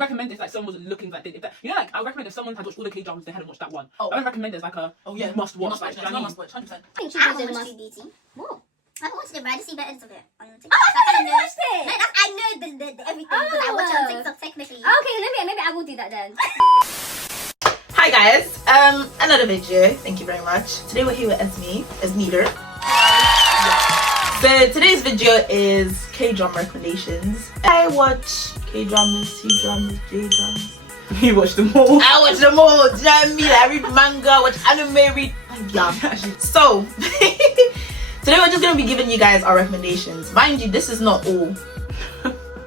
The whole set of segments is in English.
recommend if like someone was looking like if that, you know, like I would recommend if someone had watched all the K-dramas, they hadn't watched that one. I would recommend it as like a must watch. Like, must watch, 100%. I think I haven't watched Beauty. What? I haven't watched it, but I just see better of it on TikTok. Oh, I haven't watched it. No, I know the everything because I watch it on TikTok technically. Okay, maybe I will do that then. Hi guys, another video. Thank you very much. Today we're here with Esmeter. So today's video is K-drama recommendations. I watch K-dramas, C-dramas, J-dramas. You watch them all. I watch them all. Do you know what I mean? I read manga, watch anime, read So today we're just gonna be giving you guys our recommendations. Mind you, this is not all.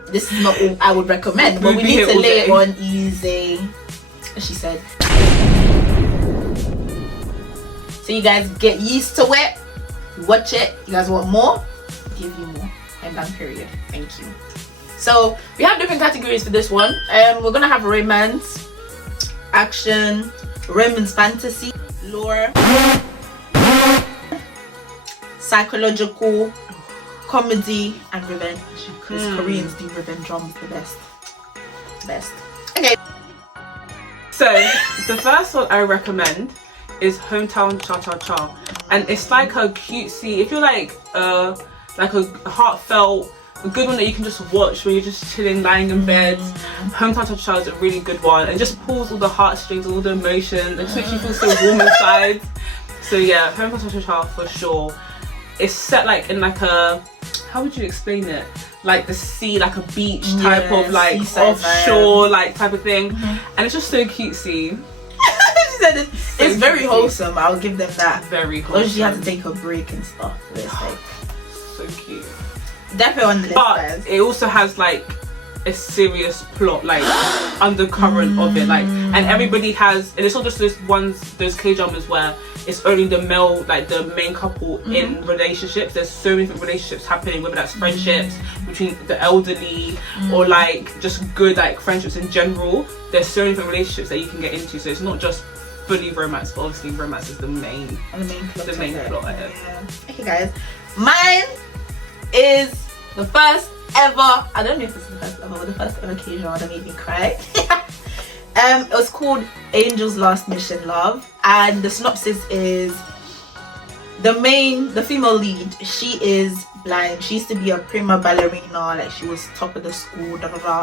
This is not all I would recommend. What we need to lay on is as she said. So you guys get used to it. Watch it. You guys want more? Give you more. And done. Period. Thank you. So we have different categories for this one. We're gonna have romance, action, romance fantasy, lore, psychological, comedy, and revenge. Because Koreans do revenge dramas the best. Okay. So the first one I recommend is Hometown Cha Cha Cha, and it's like a cutesy, if you're like a heartfelt, a good one that you can just watch when you're just chilling, lying in bed. Hometown Cha Cha Cha is a really good one, and just pulls all the heartstrings, all the emotions, and just makes you feel so warm inside. So yeah, Hometown Cha Cha Cha for sure. It's set like in like a, how would you explain it? Like the sea, like a beach type of like offshore like type of thing, and it's just so cutesy. She said it's very wholesome. I'll give them that. Very wholesome. She had to take a break and stuff. So it's like so cute. Definitely on the list, but guys. It also has like a serious plot, like undercurrent of it, like, and everybody has, and it's not just those K-dramas where it's only the male, like the main couple in relationships. There's so many different relationships happening, whether that's friendships between the elderly or like just good like friendships in general. There's so many different relationships that you can get into, so it's not just fully romance, but obviously romance is the main plot. Yeah. Okay guys, mine is the first ever, I don't know if this is the first ever, but the first ever K-drama that made me cry. It was called Angel's Last Mission Love, and the synopsis is the female lead, she is blind. She used to be a prima ballerina, like she was top of the school,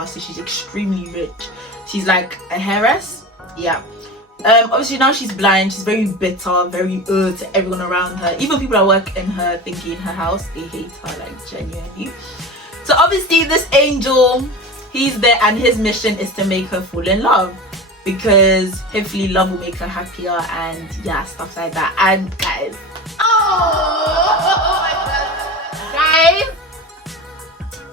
so she's extremely rich. She's like a heiress, yeah. Obviously now she's blind, she's very bitter, very to everyone around her. Even people that work in her thingy in her house, they hate her like genuinely. So obviously this angel, he's there and his mission is to make her fall in love, because hopefully love will make her happier and yeah, stuff like that. And guys, oh my god, guys,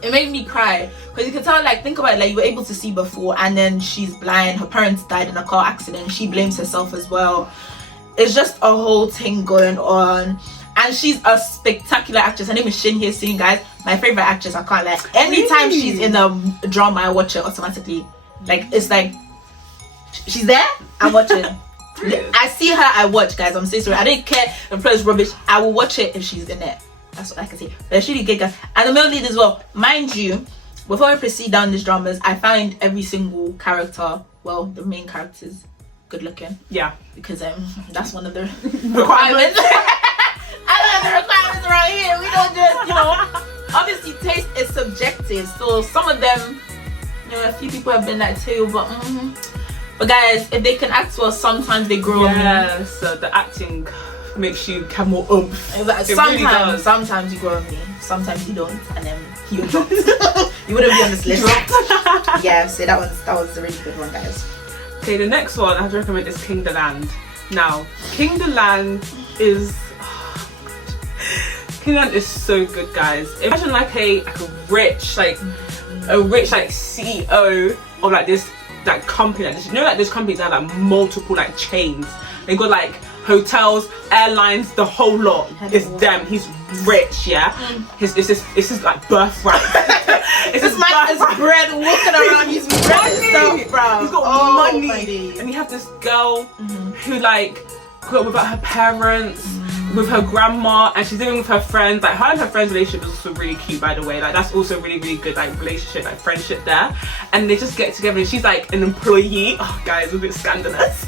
it made me cry because you can tell, like, think about it, like you were able to see before and then she's blind, her parents died in a car accident, she blames herself as well. It's just a whole thing going on. And she's a spectacular actress. Her name is Shin Hye Sun, guys. My favorite actress, I can't lie. Anytime she's in a drama, I watch it automatically. Like, it's like, she's there, I'm watching. I see her, I watch, guys. I'm so sorry. I don't care if the plot is rubbish. I will watch it if she's in it. That's what I can say. But it's really good, guys. And the male lead as well. Mind you, before I proceed down these dramas, I find every single character, well, the main characters, good looking. Yeah. Because that's one of the requirements. The requirements around here. We don't just, you know, obviously taste is subjective, so some of them, you know, a few people have been like too, but guys, if they can act well, sometimes they grow on me. Yeah, so the acting makes you have more oomph. Sometimes you grow on me, sometimes you don't, and then you don't. You wouldn't be on this list. Yeah, so that was a really good one, guys. Okay, the next one I have to recommend is King the Land. Now, King the Land is so good, guys. Imagine like a rich CEO of like this like company, like this, you know, like those companies that have like multiple like chains. They got like hotels, airlines, the whole lot. It's them. He's rich, yeah. It's his like birthright. It's his man is bread walking around. He's money, stuff, bro. He's got money, and you have this girl who like grew up without her parents. with her grandma, and she's living with her friends. Like her and her friends' relationship is also really cute, by the way. Like that's also really, really good, like relationship, like friendship there. And they just get together, and she's like an employee. Oh guys, a bit scandalous.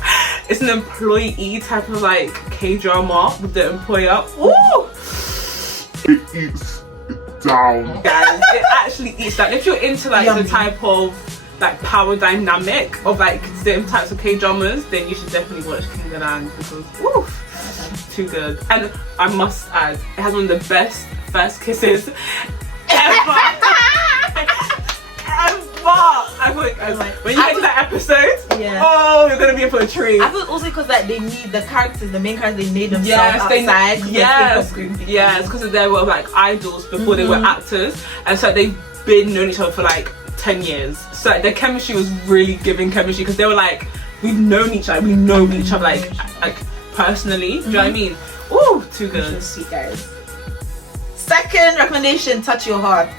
It's an employee type of like K-drama with the employer. Ooh! It eats down. Guys, it actually eats down. If you're into like the type of like power dynamic of like certain types of K-dramas, then you should definitely watch King Land, because woof, too good. And I must add, it has one of the best first kisses ever. I feel like when you get to that episode, oh, you're gonna be in for a treat. I feel also because like they need the characters, the main characters, they made themselves outside. Yes, because they were like idols before they were actors, and so they've been known each other for like 10 years. So like, their chemistry was really giving chemistry, because they were like, we've known each other, we know each other like personally. Do you know what I mean? Ooh, too good. Sweet, guys. Second recommendation, Touch Your Heart.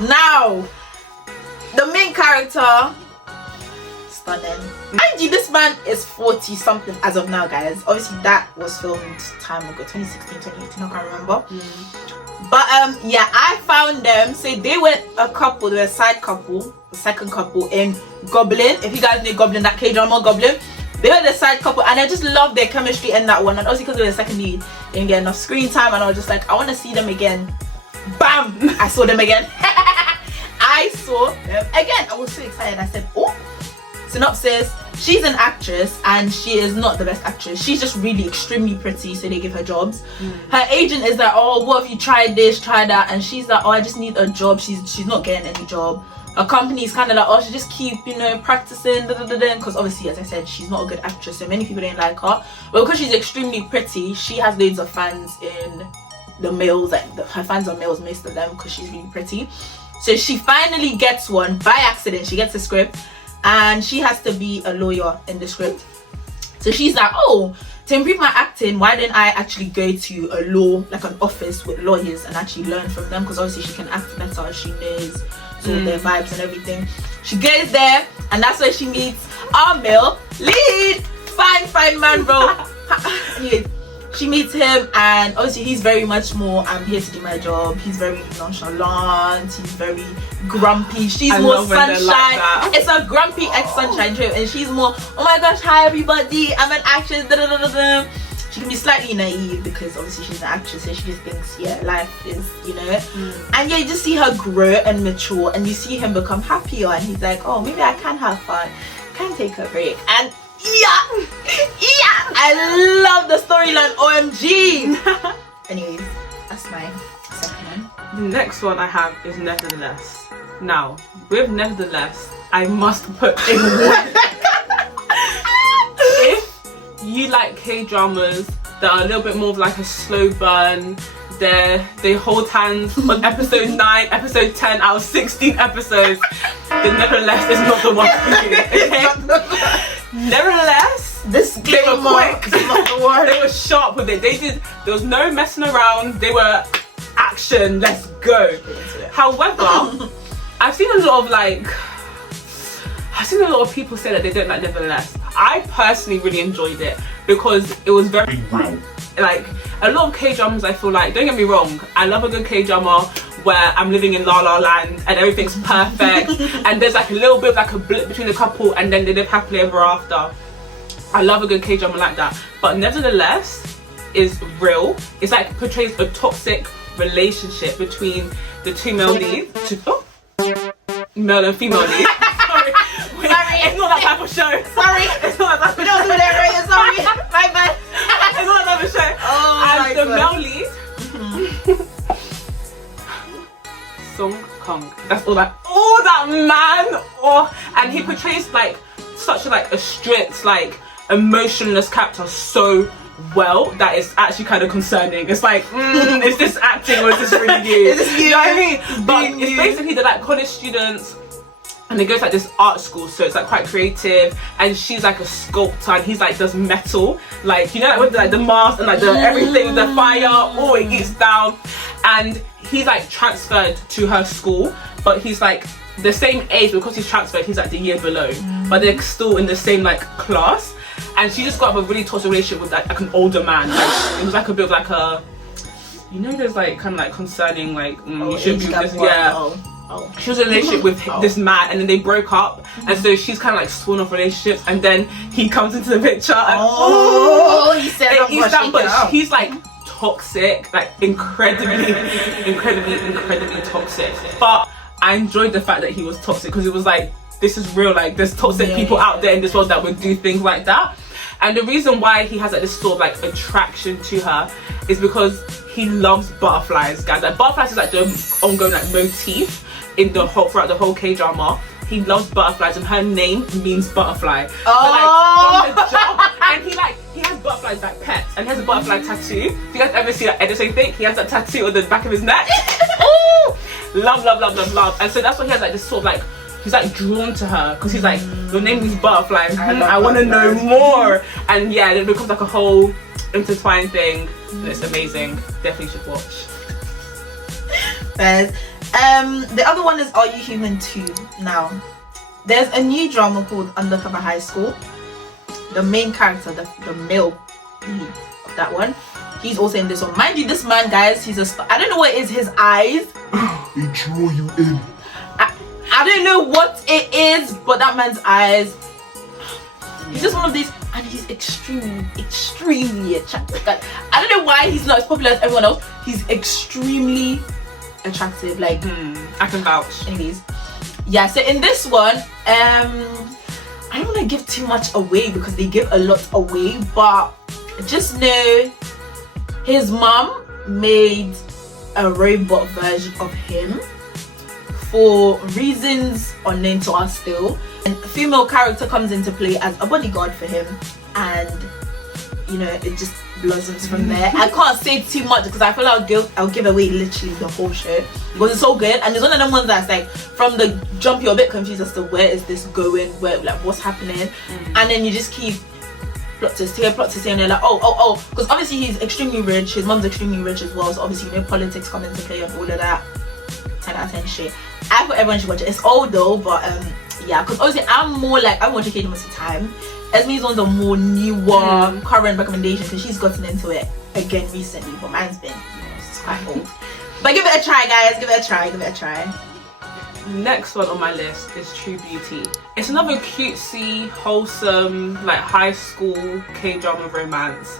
Now, the main character, stunning. Mind you, this man is 40 something as of now, guys. Obviously that was filmed time ago, 2016, 2018, I can't remember. But yeah, I found them. So they were a couple, they were a side couple, the second couple in Goblin. If you guys know Goblin, that K-drama Goblin, they were the side couple, and I just loved their chemistry in that one. And obviously because they were the second lead, they didn't get enough screen time, and I was just like, I want to see them again. Bam! I saw them again. I saw them again. I was so excited. I said, oh. Synopsis: she's an actress, and she is not the best actress. She's just really extremely pretty, so they give her jobs. Her agent is like, oh, what if you tried this, try that? And she's like, oh, I just need a job. She's not getting any job. Her company is kind of like, oh, she just keep, you know, practicing, because obviously, as I said, she's not a good actress, so many people don't like her. But because she's extremely pretty, she has loads of fans in the males. Like her fans are males, most of them, because she's really pretty. So she finally gets one by accident. She gets a script, and she has to be a lawyer in the script. So she's like, oh, to improve my acting, why didn't I actually go to a law, like an office with lawyers, and actually learn from them? Because obviously she can act better, she knows all their vibes and everything. She goes there, and that's where she meets our male lead. Fine man, bro. Anyway, she meets him, and obviously he's very much more, I'm here to do my job. He's very nonchalant, he's very grumpy. She's more sunshine. Like it's a grumpy ex-sunshine trip, and she's more, oh my gosh, hi everybody, I'm an actress, da, da, da, da, da. She can be slightly naive, because obviously she's an actress, so she just thinks, yeah, life is, you know. And yeah, you just see her grow and mature, and you see him become happier, and he's like, oh, maybe I can have fun, can take a break. And yeah, I love the storyline, OMG. Anyways, that's my second one. The next one I have is Nevertheless. Now, with Nevertheless, I must put in one. If you like K-dramas that are a little bit more of like a slow burn, they hold hands on episode 9, episode 10 out of 16 episodes, then Nevertheless is not the one for you, okay? Nevertheless, they were quick. They were sharp with it. There was no messing around. They were action, let's go. However, I've seen a lot of people say that they don't like Nevertheless. I personally really enjoyed it, because it was very real. Like a lot of K-dramas, I feel like, don't get me wrong, I love a good K-drama where I'm living in La La Land and everything's perfect and there's like a little bit of like a blip between the couple and then they live happily ever after. I love a good K-drama like that. But Nevertheless is real. It's like portrays a toxic relationship between the two male leads. Male and female leads. Sorry. It's not that type of show. Sorry. It's not that type of show. Don't do that, right? Sorry. My bad. It's not that type of show. Oh, and the male lead, Song Kang. That's all that man. Oh, and he portrays like such a strict, like emotionless character so well that it's actually kind of concerning. It's like, is this acting or is this really you? Is this you? You know what I mean? But it's basically they're like college students. And they go to like this art school, so it's like quite creative. And she's like a sculptor, and he's like does metal, like, you know, with like the mask and like the everything, the fire. Oh, it gets down. And he's like transferred to her school, but he's like the same age, because he's transferred, he's like the year below, but they're still in the same like class. And she just got up a really toxic relationship with like an older man. Like it was like a bit of like a, you know, there's like kind of like concerning like you should be this, She was in a relationship with this man, and then they broke up, and so she's kind of like sworn off relationships, and then he comes into the picture and he said but he's like toxic, like incredibly toxic. But I enjoyed the fact that he was toxic, because it was like, this is real, like there's toxic people out there in this world that would do things like that. And the reason why he has like this sort of like attraction to her is because he loves butterflies, guys. Like butterflies is like the ongoing like motif in the whole, throughout the whole K-drama. He loves butterflies, and her name means butterfly. Oh! So, like, from the jump, and he has butterflies like pets, and he has a butterfly tattoo. If you guys ever see that editing thing, he has that tattoo on the back of his neck. Ooh! Love. And so that's why he has like this sort of like, he's like drawn to her, because he's like, your name is butterfly. I want to know more. And yeah, it becomes like a whole intertwined thing, and it's amazing. Definitely should watch. The other one is Are You Human Too? Now, there's a new drama called Undercover High School. The main character, the male lead of that one, he's also in this one. Mind you, this man, guys, he's a star. I don't know what it is, his eyes. They draw you in. I don't know what it is, but that man's eyes, he's just one of these, and he's extremely attractive. Like, I don't know why he's not as popular as everyone else. He's extremely attractive, like I can vouch. Anyways, yeah, so in this one, I don't want to give too much away because they give a lot away, but just know his mom made a robot version of him for reasons unknown to us still, and a female character comes into play as a bodyguard for him, and you know, it just blossoms from there. I can't say too much because I feel like I'll give away literally the whole show, because it's so good, and it's one of them ones that's like, from the jump you're a bit confused as to where is this going, where, like, what's happening, and then you just keep plot twist here, and they're like, oh, because obviously he's extremely rich, his mom's extremely rich as well, so obviously, you know, politics come into play and all of that 10 out of 10 shit. I thought everyone should watch it. It's old though, but yeah, because obviously I'm more like, I watch K most of the time. Esme's on the more newer current recommendation, because she's gotten into it again recently, but mine's been, you know, it's quite old. But give it a try, guys. Give it a try. Next one on my list is True Beauty. It's another cutesy, wholesome, like high school K-drama romance,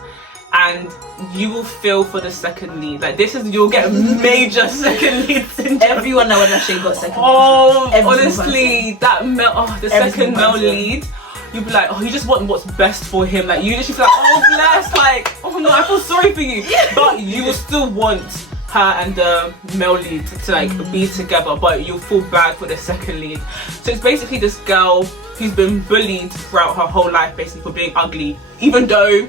and you will feel for the second lead. Like this is, you'll get major second lead syndrome. Everyone that was actually got second lead. Honestly, the second male lead, you'll be like, oh, you just want what's best for him. Like you literally feel like, oh bless, like, oh no, I feel sorry for you. But you will still want her and the male lead to like be together, but you'll feel bad for the second lead. So it's basically this girl who's been bullied throughout her whole life, basically, for being ugly, even though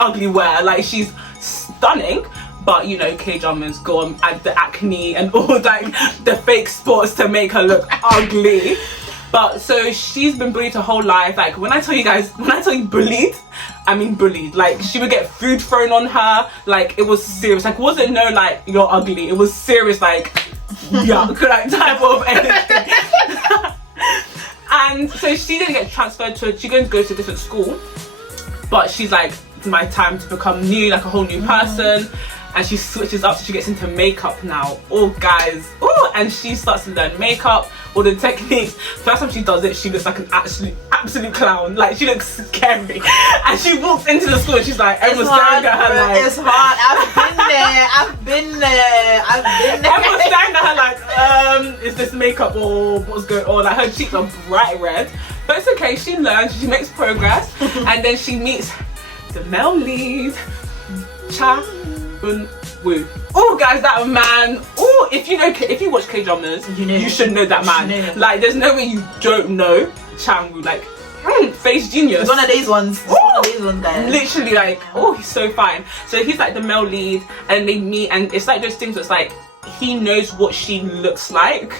ugly where, like, she's stunning, but you know, K-dramas go on, add the acne and all like the fake spots to make her look ugly. But so she's been bullied her whole life. Like when I tell you bullied, I mean bullied. Like she would get food thrown on her. Like it was serious. Like it wasn't no like you're ugly. It was serious, like yuck, like type of anything. And so she didn't get transferred to. She's going to go to a different school, but she's like, it's my time to become new, like a whole new person. And she switches up, so she gets into makeup now. Oh guys, oh, and she starts to learn makeup, all the techniques. First time she does it, she looks like an absolute clown. Like she looks scary. And she walks into the school and she's like, everyone's staring at her like, it's hard. I've been there. Everyone's staring at her like, is this makeup or what's going on? Like her cheeks are bright red. But it's okay, she learns, she makes progress, and then she meets the male lead, Cha Woo. Oh guys, that man. Oh, if you watch K-dramas, you should know that man. Like there's no way you don't know Chan Woo. Like face genius. It's one of these ones. Guys. Literally, like, oh, he's so fine. So he's like the male lead, and they meet, and it's like those things that's like he knows what she looks like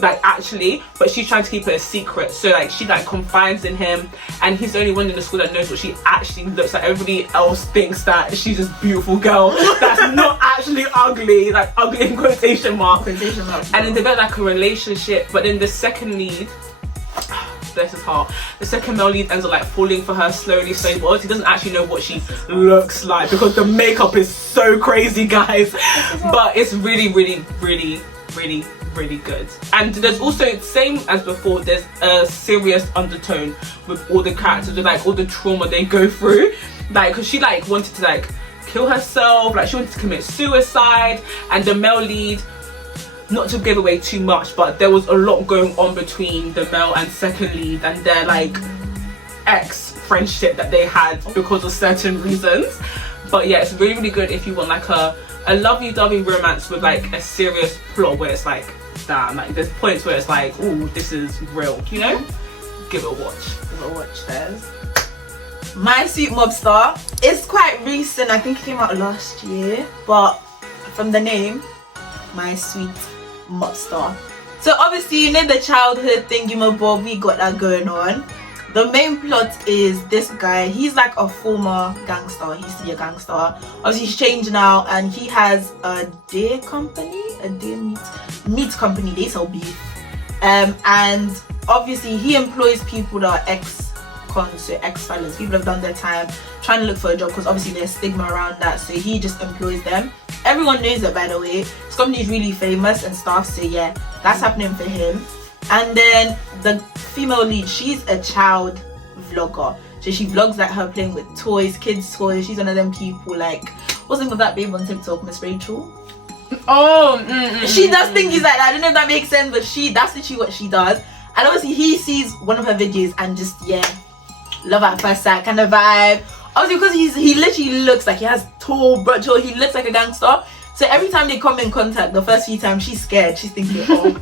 like actually, but she's trying to keep it a secret. So like she like confides in him, and he's the only one in the school that knows what she actually looks like. Everybody else thinks that she's this beautiful girl that's not actually ugly, like ugly in quotation marks. And then they got like a relationship, but then the second lead, bless his heart, the second male lead ends up like falling for her slowly, but obviously he doesn't actually know what she looks like because the makeup is so crazy, guys. But it's really good. And there's also, same as before, there's a serious undertone with all the characters, with like all the trauma they go through, like because she like wanted to like kill herself, like she wanted to commit suicide, and the male lead, not to give away too much, but there was a lot going on between the male and second lead and their like ex friendship that they had because of certain reasons. But yeah, it's really good if you want like a lovey-dovey romance with like a serious plot where it's like, damn, like there's points where it's like, oh, this is real, you know? Give it a watch. Give it a watch, guys. My Sweet Mobster, it's quite recent. I think it came out last year, but from the name, My Sweet Mobster. So obviously, you know the childhood thingy-mabob, we got that going on. The main plot is this guy, he's like a former gangster. He used to be a gangster. Obviously he's changed now, and he has a dairy company, a dairy meat company. They sell beef, and obviously he employs people that are ex-cons, so ex-felons. People have done their time trying to look for a job because obviously there's stigma around that, so he just employs them. Everyone knows it, by the way. This company is really famous and stuff, so yeah, that's happening for him. And then the female lead, she's a child vlogger, so she vlogs like her playing with toys, kids toys. She's one of them people like, what's the name of that babe on TikTok, Miss Rachel? She does things like that. I don't know if that makes sense, but that's literally what she does. And obviously he sees one of her videos and just, yeah, love at first sight kind of vibe. Obviously because he literally looks like he has tall broad jaw, he looks like a gangster. So every time they come in contact, the first few times, she's scared. She's thinking, oh,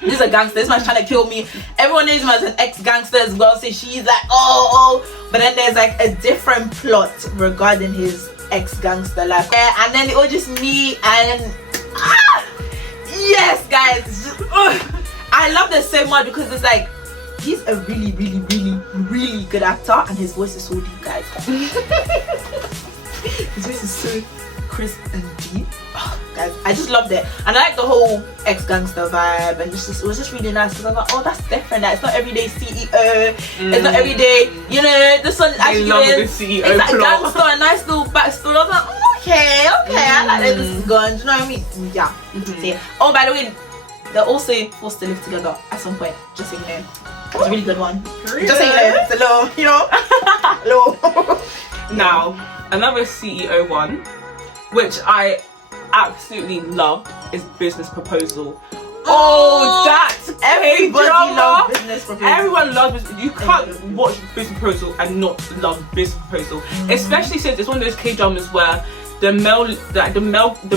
this is a gangster, this man's trying to kill me. Everyone knows him as an ex-gangster as well, so she's like, oh. But then there's like a different plot regarding his ex-gangster life. Yeah, and then they all just meet and yes, guys, it's just, I love this so much because it's like, he's a really good actor, and his voice is so deep, guys. His voice is so crisp and deep. Oh, guys, I just loved it, and I like the whole ex-gangster vibe, and it was just really nice because I was like, oh, that's different. Like, it's not everyday CEO. It's not everyday, you know. This one actually is. It's like gangster, a nice little backstory. I was like, oh, okay, I like where this is going. Do you know what I mean? Yeah. So, yeah. Oh, by the way, they're also forced to live together at some point. Just so you know, it's a really good one. Just so you know, it's a little, you know, little. Now, another CEO one, which I absolutely loved, is Business Proposal. Oh, that's everybody loves Business Proposal. Everyone loves it. You can't watch Business Proposal and not love Business Proposal, especially since it's one of those K-dramas where the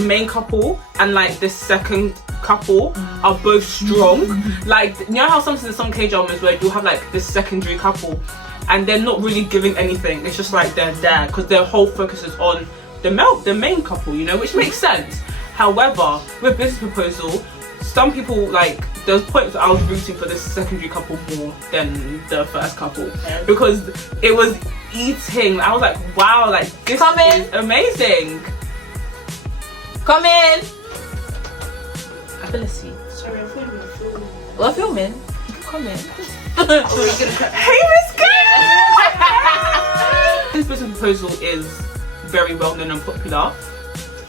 main couple and like the second couple are both strong. Like, you know how sometimes in some K-dramas where you have like this secondary couple and they're not really giving anything. It's just like they're there because their whole focus is on the main couple, you know, which makes sense. However, with Business Proposal, some people, like, there's points that I was rooting for this secondary couple more than the first couple because it was eating. I was like, wow, like this is amazing. Come in. I feel asleep. Sorry, I'm filming. We're filming. You can come in. Hey, Miss Girl! This Business Proposal is very well known and popular.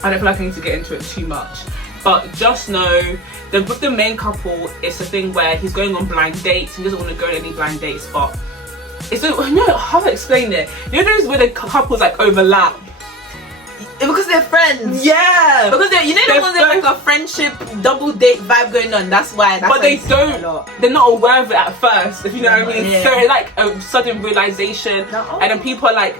I don't feel like I need to get into it too much, but just know that with the main couple, it's a thing where he's going on blind dates. He doesn't want to go on any blind dates, but it's how to explain it. You know those where the couples like overlap because they're friends. Yeah, because you know the ones that like a friendship double date vibe going on. That's why. But they don't. They're not aware of it at first, if you know what I mean. Yeah. So it's like a sudden realization, and then people are like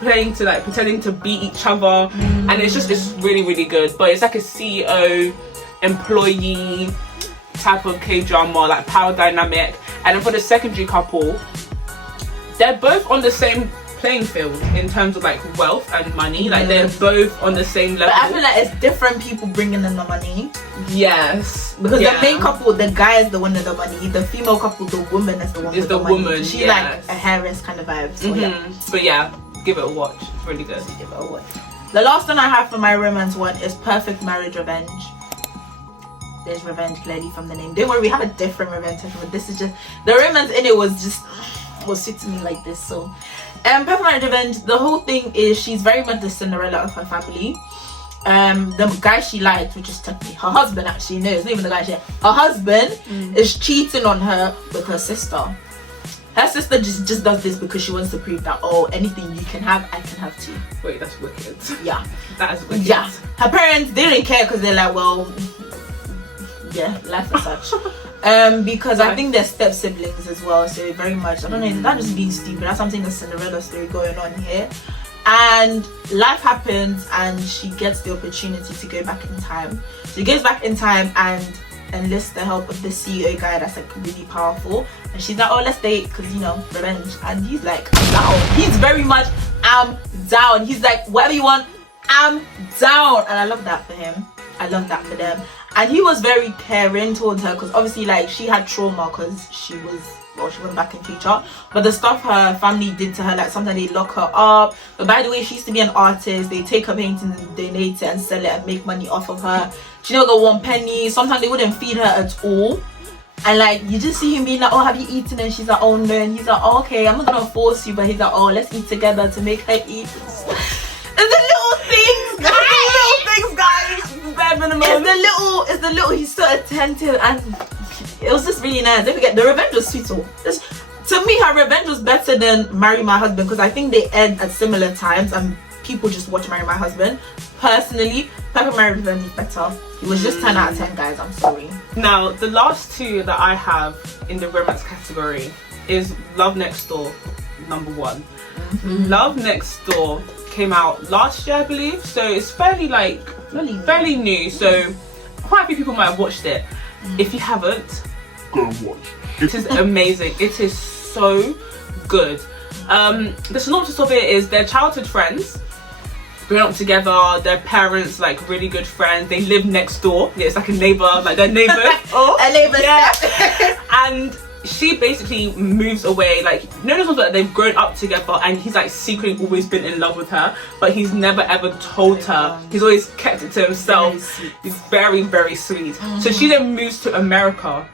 pretending to beat each other, and it's really good. But it's like a CEO employee type of K-drama, like power dynamic. And then for the secondary couple, they're both on the same playing field in terms of like wealth and money. Like they're both on the same level. But I feel like it's different people bringing in the money. Yes, because the main couple, the guy is the one with the money. The female couple, the woman is the one with the money. She like a heiress kind of vibe. So But yeah, give it a watch. It's really good. Give it a watch. The last one I have for my romance one is Perfect Marriage Revenge. There's revenge clearly from the name. Don't worry, we have a different revenge section, but this is just the romance in it was sitting me like this. So Perfect Marriage Revenge, the whole thing is she's very much the Cinderella of her family. The guy she liked, which is technically her husband, actually, no, it's not even the guy her husband is cheating on her with her sister. Her sister just does this because she wants to prove that, oh, anything you can have, I can have too. Wait, that's wicked. Yeah. That is wicked. Yeah. Her parents, they didn't care because they're like, well, yeah, life as such. Because I think they're step siblings as well, so very much, I don't know, that just being stupid. That's something, a Cinderella story going on here. And life happens and she gets the opportunity to go back in time. She goes back in time and enlists the help of the CEO guy that's like really powerful, and she's like, oh, let's date because, you know, revenge. And he's like, I'm down. He's very much, I'm down. He's like, whatever you want, I'm down. And I love that for him. I love that for them. And he was very caring towards her because obviously like she had trauma because she went back in future, but the stuff her family did to her, like sometimes they lock her up. But by the way, she used to be an artist. They take her paintings and donate it and sell it and make money off of her. She never got 1 penny. Sometimes they wouldn't feed her at all, and like you just see him being like, oh, have you eaten? And she's like, oh no. And he's like, oh, okay, I'm not gonna force you, but he's like, oh, let's eat together to make her eat. It's the little things, guys. It's the little he's so attentive, and it was just really nice. Don't forget, the revenge was sweet. So to me, her revenge was better than Marry My Husband because I think they aired at similar times and people just watch Marry My Husband. Personally, Perfect Marriage Revenge is better. It was just 10 out of 10, guys. I'm sorry. Now, the last two that I have in the romance category is Love Next Door, number 1. Love Next Door came out last year, I believe, so it's fairly new, so quite a few people might have watched it. If you haven't, go and watch. It is amazing. It is so good. The synopsis of it is they're childhood friends, growing up together. Their parents like really good friends. They live next door. Yeah, it's like a neighbor, like their neighbors. A neighbor. Yeah. And she basically moves away. Like, notice that they've grown up together, and he's like secretly always been in love with her, but he's never ever told her. He's always kept it to himself. He's very, very sweet. So she then moves to America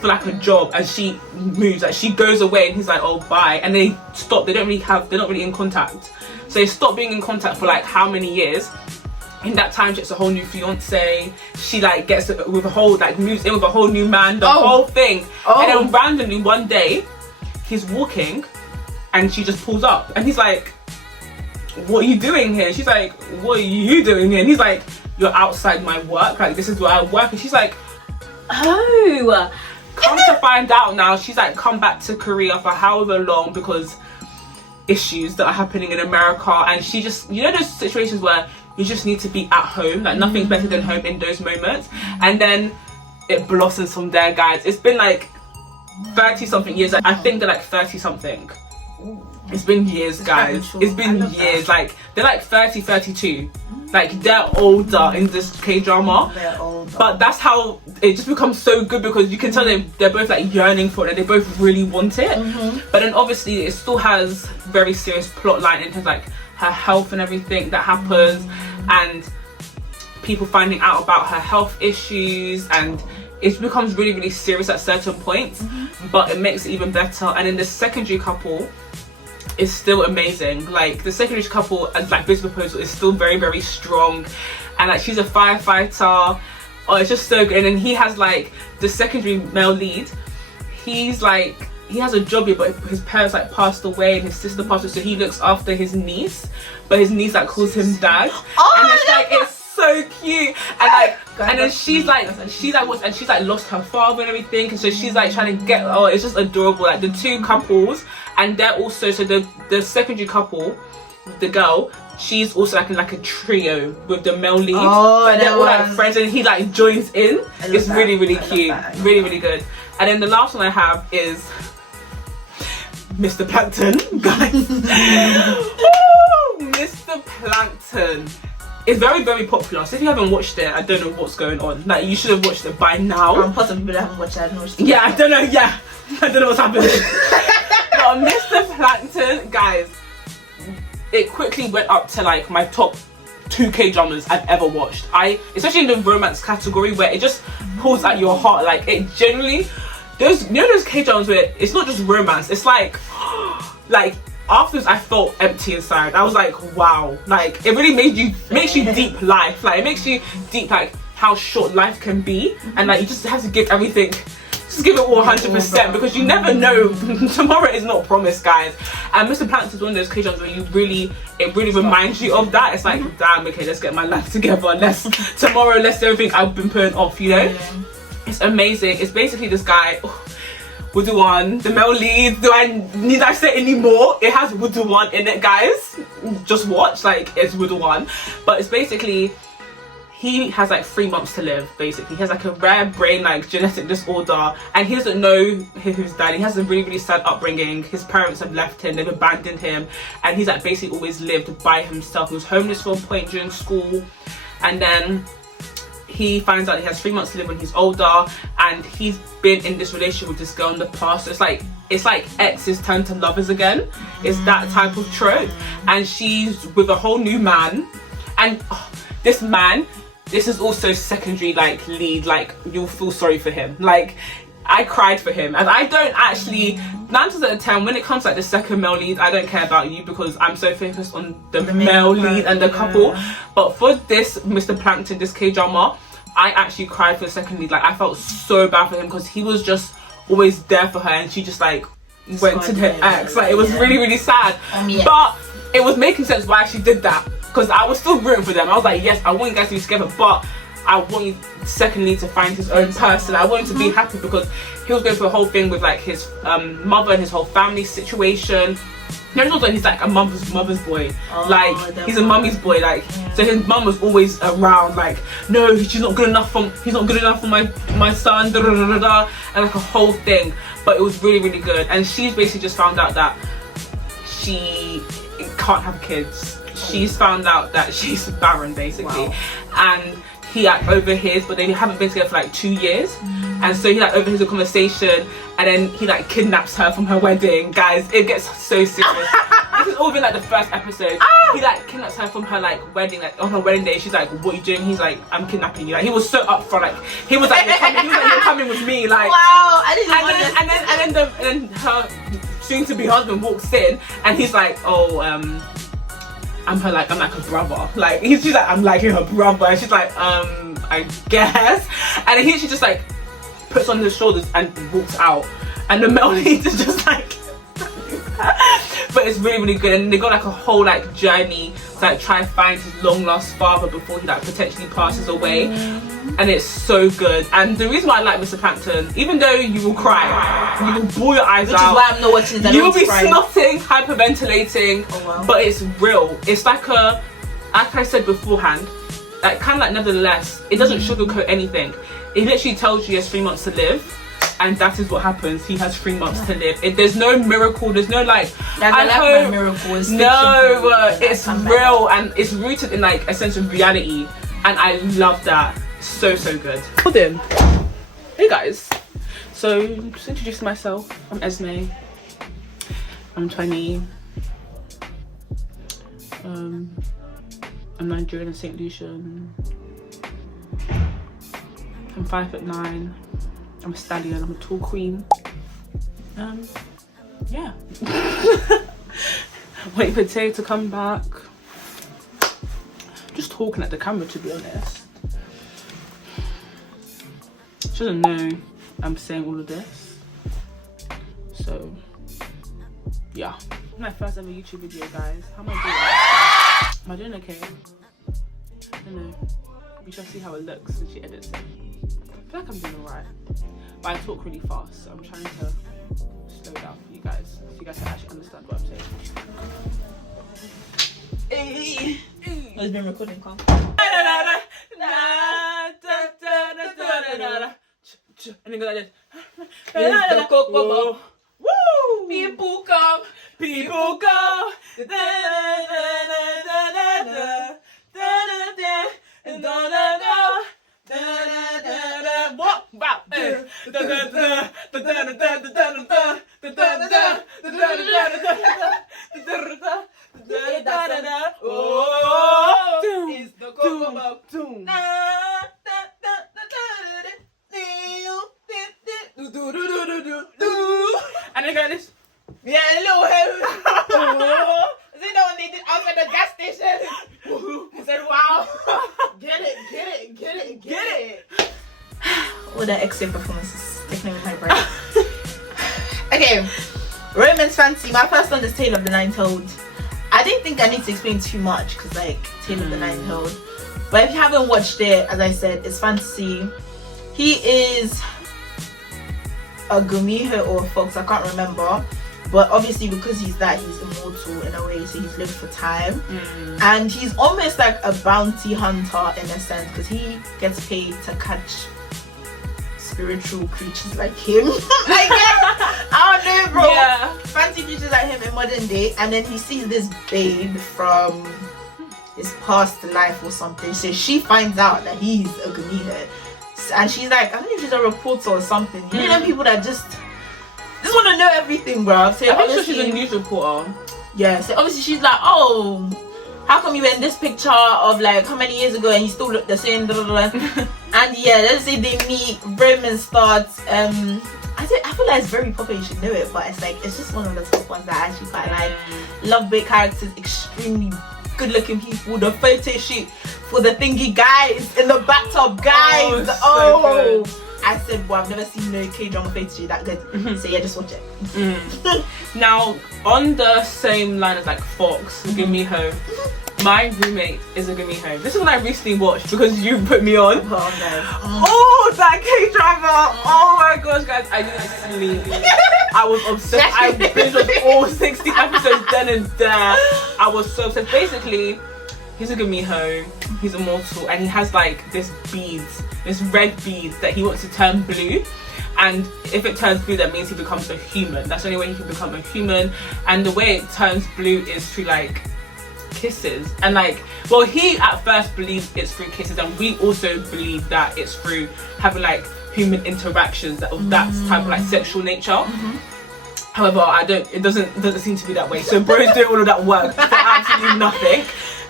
for like a job, and she moves, like she goes away, and he's like, oh, bye. And they stop. They're not really in contact. So they stop being in contact for like how many years. In that time, she gets a whole new fiance. She like gets with a whole, like moves in with a whole new man, the whole thing. And then randomly one day he's walking and she just pulls up and he's like, what are you doing here? She's like, what are you doing here? And he's like, you're outside my work, like this is where I work. And she's like, oh. Come to find out now, she's like come back to Korea for however long because issues that are happening in America. And she just, you know, those situations where you just need to be at home, like nothing's better than home in those moments. And then it blossoms from there, guys. It's been like 30 something years. I think they're like 30 something. It's been years, guys. It's been years. Like they're like 30, 32. Like they're older in this K-drama. They're older. But that's how it just becomes so good because you can tell they're both like yearning for it and they both really want it. But then obviously it still has very serious plot line in terms of like her health and everything that happens, and people finding out about her health issues, and it becomes really, really serious at certain points. But it makes it even better. And then the secondary couple is still amazing. Like the secondary couple as like business proposal is still very, very strong, and like she's a firefighter. Oh, it's just so good. And then he has like the secondary male lead, he's like, he has a job here, but his parents like passed away and his sister passed away, so he looks after his niece, but his niece like calls him dad. And it's like, it's so cute. And like, and then she's like lost her father and everything, and so she's like trying to get, oh, it's just adorable. Like the two couples, and they're also, so the secondary couple, the girl, she's also like in like a trio with the male lead. But they're all like friends, and he like joins in. It's really, really cute, really, really good. And then the last one I have is Mr. Plankton, guys. Mr. Plankton is very, very popular. So if you haven't watched it, I don't know what's going on. Like, you should have watched it by now. Possibly people that haven't watched it, I haven't watched it. Yeah, I don't know. Yeah, I don't know what's happening. But Mr. Plankton, guys, it quickly went up to like my top 2 K-dramas I've ever watched. Especially in the romance category where it just pulls at your heart. Like, it generally, those K-dramas where it's not just romance, it's like afterwards I felt empty inside. I was like, wow, like it really makes you deep life. Like, it makes you deep like how short life can be, and like you just have to give everything. Just give it all 100% because you never know. Tomorrow is not promised, guys. And Mr. Plankton is one of those K-dramas where it really reminds you of that. It's like, damn, okay, let's get my life together. Let's do everything I've been putting off, you know? Yeah. It's amazing. It's basically this guy, Wuduwan, the male lead. Need I say any more? It has Wuduwan in it, guys. Just watch, like, it's Wuduwan. But it's basically, he has like 3 months to live, basically. He has like a rare brain like genetic disorder, and he doesn't know who's dad. He has a really, really sad upbringing. His parents have left him, they've abandoned him, and he's like basically always lived by himself. He was homeless for a point during school, and then he finds out he has 3 months to live when he's older, and he's been in this relationship with this girl in the past. So it's like exes turn to lovers again. It's that type of trope, and she's with a whole new man, and this man, this is also secondary like lead. Like, you'll feel sorry for him. Like, I cried for him, and I don't actually, 9 times out of 10 when it comes to like the second male lead, I don't care about you because I'm so focused on the male lead and the couple. But for this Mr. Plankton, this K-drama, I actually cried for the second lead. Like, I felt so bad for him because he was just always there for her, and she just like went to her ex. Like, it was really, really sad. But it was making sense why she did that, because I was still rooting for them. I was like, yes, I want you guys to be together, but I want you secondly to find his own person. I want him to be happy because he was going through a whole thing with like his mother and his whole family situation. And also he's like a mother's boy. Like, he's a mummy's boy. Like, so his mum was always around. Like, no, he's not good enough for my son. Da, da, da, da, da, and like a whole thing. But it was really, really good. And she's basically just found out that she can't have kids. She's found out that she's barren, basically. And he like overhears, but they haven't been together for like 2 years, and so he like overhears a conversation, and then he like kidnaps her from her wedding. Guys, it gets so serious. This has all been like the first episode. He like kidnaps her from her like wedding, like on her wedding day. She's like, what are you doing? He's like, I'm kidnapping you. Like, he was so upfront. Like, he was like, you're coming with me. Like, wow. I didn't and then her soon to be husband walks in, and he's like, oh, I'm like a brother. Like, she's like, I'm like her brother. And she's like, I guess. And then she just like puts on his shoulders and walks out. And the male lead is just like, but it's really, really good. And they got like a whole like journey to like try and find his long lost father before he like potentially passes away. And it's so good. And the reason why I like Mr. Plankton, even though you will cry, you will bawl your eyes out. Which is why I'm not watching that. You will be snotting, hyperventilating, but it's real. It's like I said beforehand, like kind of like Nevertheless, it doesn't sugarcoat anything. It literally tells you he has 3 months to live, and that is what happens. He has 3 months to live. There's no miracle. There's no like. Miracle. It's real, and it's rooted in like a sense of reality, and I love that. So good. Hold in. Hey guys. So just introduce myself. I'm Esme. I'm 20. I'm Nigerian and St. Lucian. I'm 5'9". I'm a stallion. I'm a tall queen. Yeah. Waiting for Tay to come back. Just talking at the camera, to be honest. She doesn't know I'm saying all of this. So yeah. My first ever YouTube video, guys. How am I doing? Am I doing okay? I don't know. We shall see how it looks when she edits it. I feel like I'm doing alright. But I talk really fast, so I'm trying to slow down for you guys, so you guys can actually understand what I'm saying. It's been recording, calm. And then go like this. It's the cocoa. Woo! People come People go. What? Wow. Oh, it's the Coco. And they go this. Yeah, a little head. Is it the one they did outside the gas station? I said, wow. Get it. All the exit performances sticking with my brain. Okay, Romance Fancy. My first one is Tale of the Nine-Tailed. I didn't think I need to explain too much because, like, Tale of the Nine-Tailed. But if you haven't watched it, as I said, it's fantasy. He is a Gumiho or a fox, I can't remember. But obviously, because he's immortal in a way, so he's lived for time. And he's almost like a bounty hunter in a sense, because he gets paid to catch spiritual creatures like him. Like, I don't know, bro. Yeah. Fancy creatures like him in modern day, and then he sees this babe from his past life or something. So she finds out that he's a Gumiho. And she's like, I don't know if she's a reporter or something. You know, people that just want to know everything, bro. So I'm sure she's a news reporter. Yeah, so obviously she's like, oh, how come you were in this picture of like how many years ago and you still look the same? Blah, blah, blah. And yeah, let's say they meet, romance starts. I feel like it's very popular, you should know it, but it's like, it's just one of the top ones that I actually quite like. Love bait characters, extremely good looking people. The photo shoot for the thingy guys in the bathtub, guys. Oh, so good. I said, well, I've never seen no K-drama photo shoot that good. So yeah, just watch it. Now, on the same line as like Fox, Gumiho, my roommate is a Gumiho. This is one I recently watched because you put me on. Oh no. Oh, that K-drama! Oh my gosh, guys, I didn't sleep. I was obsessed. I binged all 60 episodes then and there. I was so obsessed. Basically, he's a Gumiho, he's immortal, and he has like this red beads that he wants to turn blue. And if it turns blue, that means he becomes a human. That's the only way he can become a human. And the way it turns blue is through like kisses. And like, well, he at first believes it's through kisses, and we also believe that it's through having like human interactions of that type of like sexual nature. However, it doesn't seem to be that way. So bro's doing all of that work for absolutely nothing.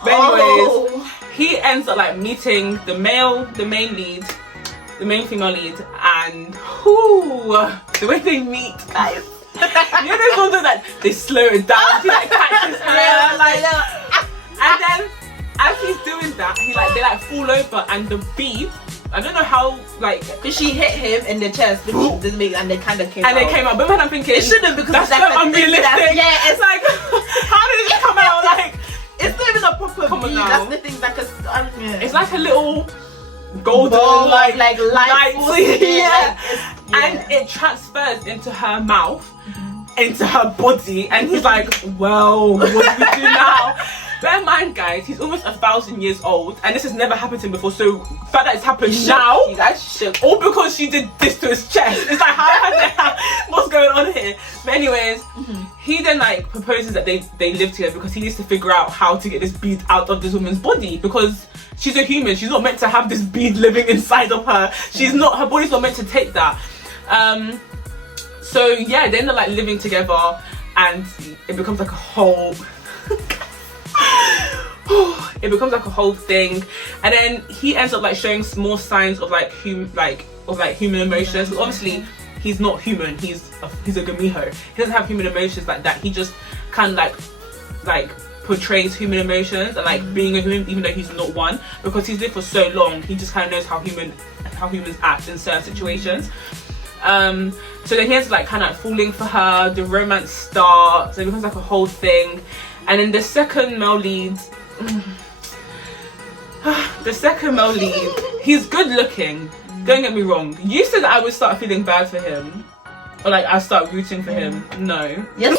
But anyways, he ends up like meeting the main female lead, and the way they meet, guys. You know those ones that they slow it down, he like catches her, like, and then as he's doing that, they like fall over, and the bead, I don't know how, like, because she hit him in the chest, and they kind of came out. They came out. But when I'm thinking, it shouldn't, because that's like so unrealistic. Yeah, it's like, how did it come out? Like, it's not even a proper bead. That's the thing. Like it's like a little golden light. Yeah. And it transfers into her mouth, into her body, and he's like, well, what do we do now? Bear in mind, guys, he's almost 1,000 years old, and this has never happened to him before. So the fact that it's happened now, he's actually shook. All because she did this to his chest. It's like, what's going on here? But anyways, he then like proposes that they live together because he needs to figure out how to get this bead out of this woman's body, because she's a human. She's not meant to have this bead living inside of her. Her body's not meant to take that. So yeah, they end up like living together, and it becomes like a whole thing. And then he ends up like showing more signs of like human emotions. Obviously he's not human, he's a Gumiho. He doesn't have human emotions like that. He just kind of like portrays human emotions and like being a human, even though he's not one, because he's lived for so long. He just kind of knows how humans act in certain situations. So then he ends up like kind of like falling for her. The romance starts. It becomes like a whole thing. And then the second male lead, he's good looking. Don't get me wrong. You said that I would start feeling bad for him, or like I start rooting for him. No. Yes.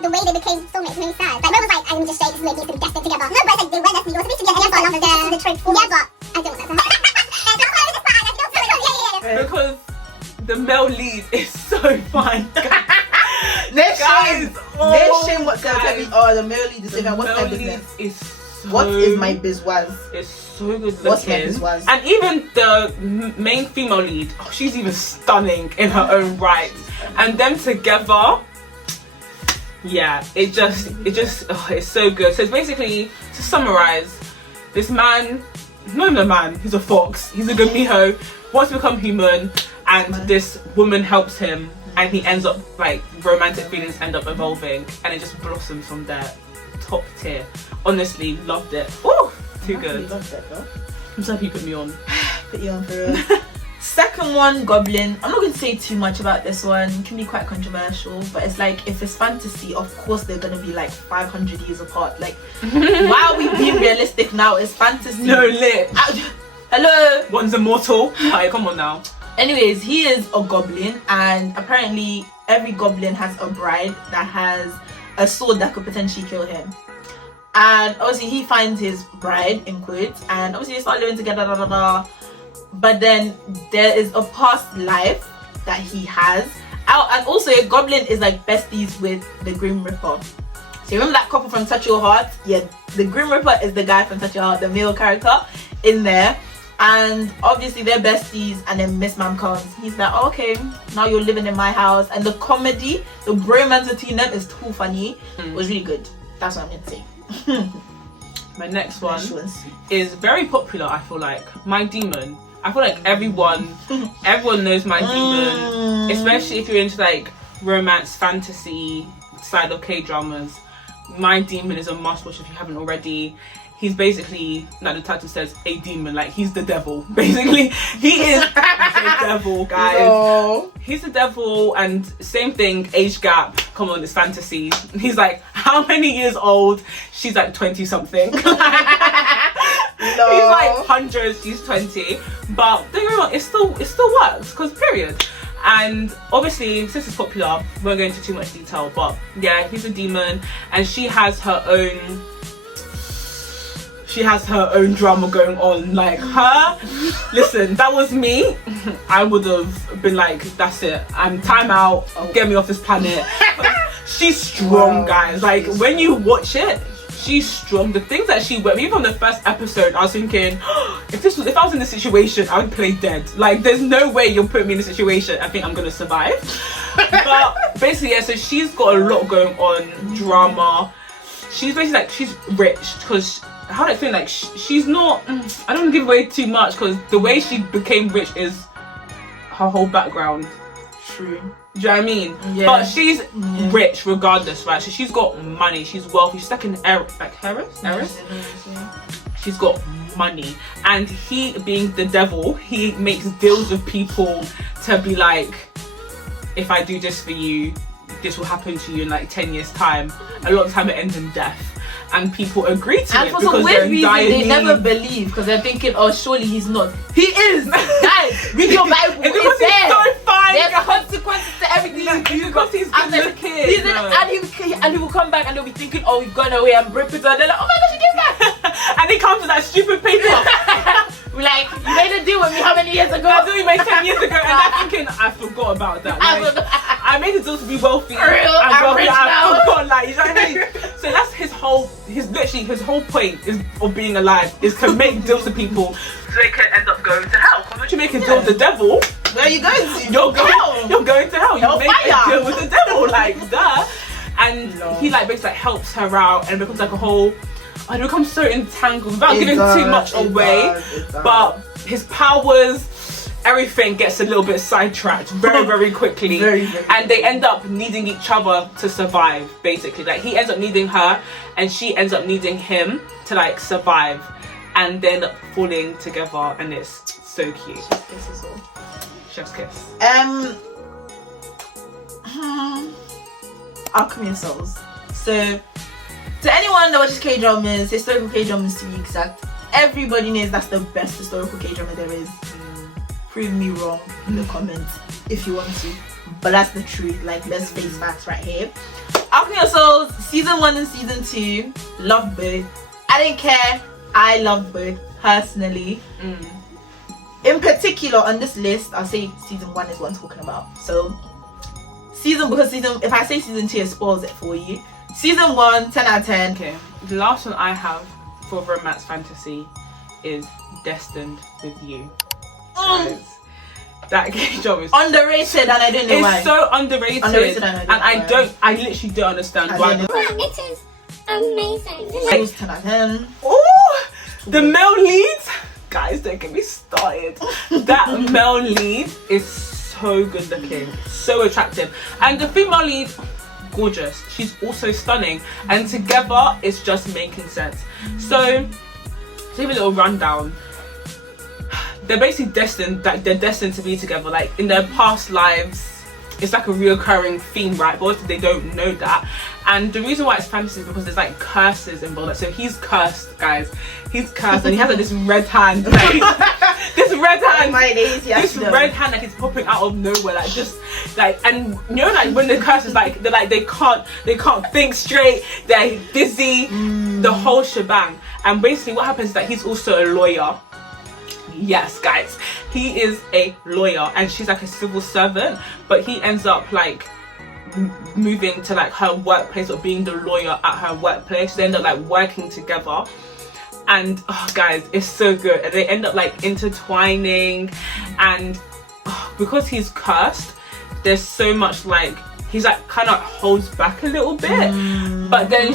The way they became soulmates made me sad. Like, Ro was like, I'm just straight, this is maybe to be destined together. No, but it's like, they were destined, they were supposed to be together for longer than the trope for. Yeah, but I don't want that to happen. the male lead is so fun. Let's Guys, shame what guys. the male lead is The saying. What's male my lead business? is so, What is my biz was? It's so good What's my looking. biz was? And even the main female lead, she's even stunning in her own right. And them together, yeah, it's so good. So it's basically, to summarize, this man, not even a man, he's a fox, he's a gumiho, wants to become human, and this woman helps him, and he ends up, like, romantic feelings end up evolving, and it just blossoms from there. Top tier. Honestly, loved it. Ooh, too good. Loved that, though. I'm so happy you put me on. Put you on for real. Second one, Goblin. I'm not going to say too much about this one. It can be quite controversial, but it's like, if it's fantasy, of course they're going to be like 500 years apart. Like, why are we being realistic now? It's fantasy. No lit. Hello. One's immortal. Like, come on now. Anyways, he is a goblin, and apparently every goblin has a bride that has a sword that could potentially kill him. And obviously he finds his bride, in quotes, and obviously they start living together, but then there is a past life that he has. And also a goblin is like besties with the Grim Reaper. So you remember that couple from Touch Your Heart? Yeah, the Grim Reaper is the guy from Touch Your Heart, the male character in there. And obviously they're besties, and then Miss Mom comes. He's like, oh, okay, now you're living in my house. And the comedy, the bromance between them is too funny. It was really good. That's what I'm gonna say. My next one is very popular, I feel like. My Demon. I feel like everyone knows My Demon, especially if you're into like romance, fantasy side of K-dramas. My Demon is a must watch if you haven't already. He's basically, like the title says, a demon. Like, he's the devil. Basically, he is the devil, guys. No. He's the devil, and same thing, age gap. Come on, it's fantasy. He's like, how many years old? She's like 20 something. He's like hundreds, she's 20. But don't get me wrong, it still works, because period. And obviously, since it's popular, we won't go into too much detail, but yeah, he's a demon, and she has her own drama going on. Like, her, listen, that was me. I would have been like, that's it, I'm time out, get me off this planet. She's strong, guys. Like, when you watch it, she's strong. The things that she went, even from the first episode, I was thinking, if I was in this situation, I would play dead. Like, there's no way you'll put me in a situation I think I'm gonna survive. But basically, yeah, so she's got a lot going on, drama. She's basically like, she's rich, because how do I feel like she's not, I don't want to give away too much, because the way she became rich is her whole background. True. Do you know what I mean? Yeah. But she's rich regardless, right? So she's got money, she's wealthy, she's like an heiress. She's got money, and he, being the devil, he makes deals with people to be like, if I do this for you, this will happen to you in like 10 years time. A lot of the time it ends in death, and people agree to and it for because some they're weird in reason dire they need. never believe, because they're thinking, oh, surely he's not. He is. Guys, read your Bible. It's because It's he's there. so fine. There's consequences to everything you do. Because he's good looking. And he will come back and they'll be thinking, oh, he's gone away and break it. And they're like, oh my gosh, he came back. And he comes with that stupid paper. We're like, you made a deal with me how many years ago? That's what we made 10 years ago, and I'm thinking, I forgot about that. Like, I made a deal to be wealthy. For real? I'm rich now. I forgot, like, you know what I mean? So that's his whole point is of being alive, is to make deals with people so they can end up going to hell. Because once you make a deal with the devil, where are you going to? You're going to hell. You make a deal with the devil, like, duh. And he like basically like helps her out, and it becomes like a whole, it becomes so entangled without giving too much away. But his powers, everything gets a little bit sidetracked very, very quickly. And they end up needing each other to survive, basically. Like, he ends up needing her, and she ends up needing him to like survive. And they end up falling together, and it's so cute. This is all. Chef's kiss. Alchemy of Souls. So, to anyone that watches K-dramas, historical K-dramas to be exact, everybody knows that's the best historical K-drama there is. Prove me wrong in the comments if you want to, but that's the truth. Like, let's face facts right here. Alchemy of Souls, season 1 and season 2, love both. I didn't care. I love both personally. in particular on this list, I'll say season 1 is what I'm talking about. So if I say season 2, it spoils it for you. Season 1, 10 out of 10. Okay, the last one I have for romance fantasy is Destined with You. Guys, that job is Underrated, and I don't know why. It's so underrated, and I literally don't understand why. It is amazing. It was 10 out of 10. Oh, the male lead, guys, don't get me started. That male lead is so good looking, so attractive, and the female lead, gorgeous. She's also stunning, and together it's just making sense. So to give a little rundown, they're basically destined to be together, like in their past lives. It's like a reoccurring theme, right? But they don't know that. And the reason why it's fantasy is because there's like curses involved. Like, so he's cursed, guys. He's cursed, and he has like this red hand. Like, this red hand. This red hand like it's popping out of nowhere, like just like, and you know, like when the curse is like they can't think straight. They're dizzy, the whole shebang. And basically, what happens is that he's also a lawyer. Yes, guys, he is a lawyer, and she's like a civil servant, but he ends up like moving to like her workplace, or being the lawyer at her workplace. They end up like working together, and oh, guys, it's so good. And they end up like intertwining, and because he's cursed, there's so much like he's like kind of holds back a little bit, but then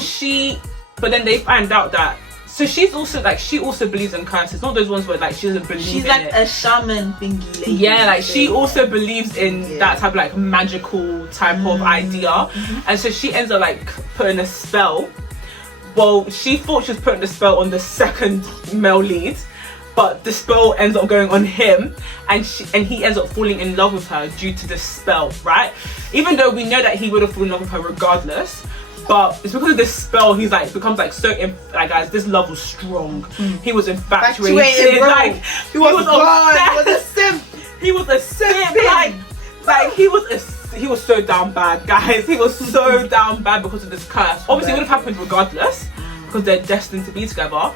they find out that. So she also believes in curses. Not those ones where like she doesn't believe in it. She's like a shaman thingy lady. Yeah, like she also believes in that type of like magical type of idea. And so she ends up like putting a spell. Well, she thought she was putting the spell on the second male lead, but the spell ends up going on him, and he ends up falling in love with her due to the spell, right? Even though we know that he would have fallen in love with her regardless. But it's because of this spell, he's like becomes like so like, guys, this love was strong. He was infatuated, like he was a simp. He was a simp, like he was so down bad, guys. He was so down bad because of this curse. Obviously, it would have happened regardless because they're destined to be together.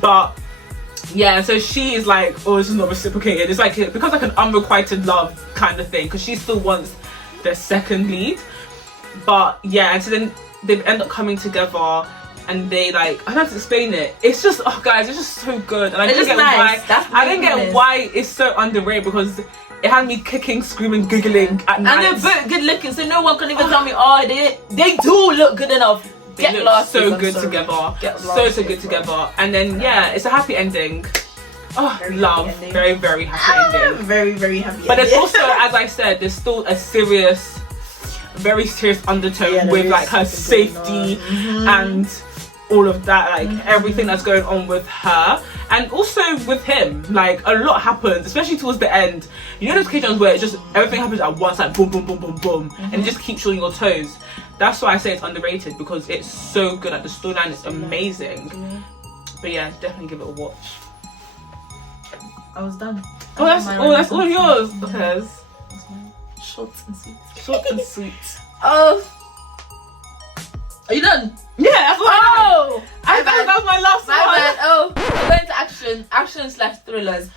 But yeah, so she is like, oh, this is not reciprocated. It's like it becomes like an unrequited love kind of thing because she still wants the second lead. But yeah, and so then they end up coming together, and they like, I don't have to explain it. It's just, oh guys, it's just so good. And I didn't get why it's so underrated, because it had me kicking, screaming, giggling at night. And they're both good looking, so no one can even tell me, oh, they do look good enough. They look so good together. So good together. And then yeah, it's a happy ending. Oh, love. Very, very happy ending. Very, very happy. But there's also, as I said, there's still a very serious undertone with like her safety and all of that, like everything that's going on with her, and also with him. Like a lot happens, especially towards the end. You know those K-dramas where it's just everything happens at once, like boom, boom, boom, boom, boom, and it just keeps you on your toes. That's why I say it's underrated, because it's so good. Like the storyline is amazing. But yeah, definitely give it a watch. I was done. Oh, that's all yours. Because short and sweet. Short and sweet. Oh, are you done? Yeah, that's what I thought that was my last one. My bad. Oh, we're going to action/thrillers.